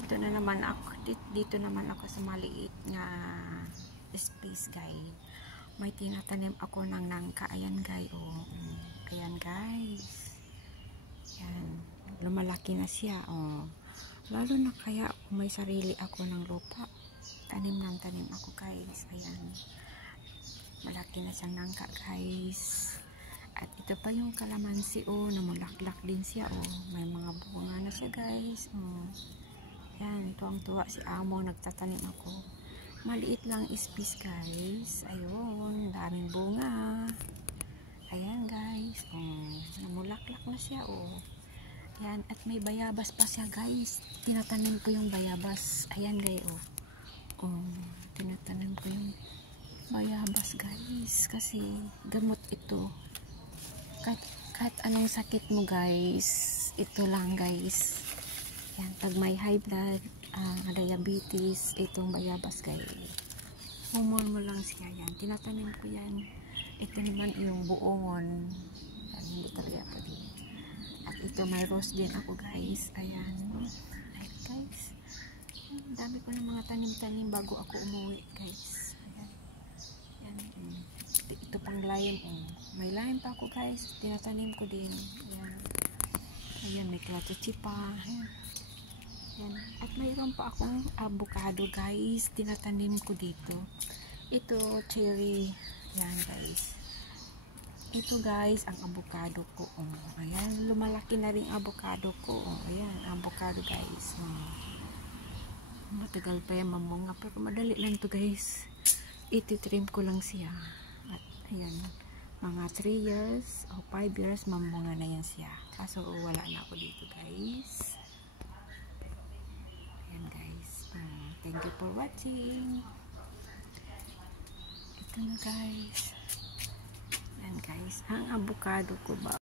dito naman ako sa maliit nga space guys. May tinatanim ako ng nangka. Ayan guys, oh. Ayan guys. Ayan, lumalaki na siya, oh. Lalo na kaya may sarili ako ng lupa. Tanim ako guys. Ayan. Malaki na siyang nangka guys. At ito pa yung kalamansi, oh, namulaklak din siya, oh. May mga bunga na siya guys, oh. Yan, tuwang-tuwa si amo, nagtatanim ako. Maliit lang space guys. Ayun, daming bunga. Ayan guys, oh, namulaklak na siya, oh. Ayan, at may bayabas pa siya guys. Tinatanim ko yung bayabas. Ayan guys, oh. Oh, tinatanim ko yung bayabas guys. Kasi gamot ito. Kahit anong sakit mo guys, ito lang guys. Yan, pag may high blood, diabetes, itong bayabas guys. Humol mo lang siya yan. Tinatanim ko yan. Ito naman yung buongon. Yan, hindi talaga ako din. At ito may rose din ako guys. Ayan. Ayan guys. Dami ko ng mga tanim-tanim bago ako umuwi guys. Ayan. Ayan. Ito pang lime. May lime pa ako guys. Tinatanim ko din. Ayan. Ayan, may klatsutsi pa. Ayan. Yan. At mayroon pa akong avocado guys, tinatanim ko dito. Ito cherry. Yan guys. Ito guys ang avocado ko, oh. Ayan, lumalaki na rin avocado ko, oh. Ayan, avocado guys, oh. Matagal pa yan mamunga, pero madali lang to guys. Ititrim ko lang siya. At ayan, mga 3 years o 5 years mamunga na yan siya. Kaso wala na ako dito guys. Thank you for watching. Ito na guys. Yan guys. Ang avocado ko ba?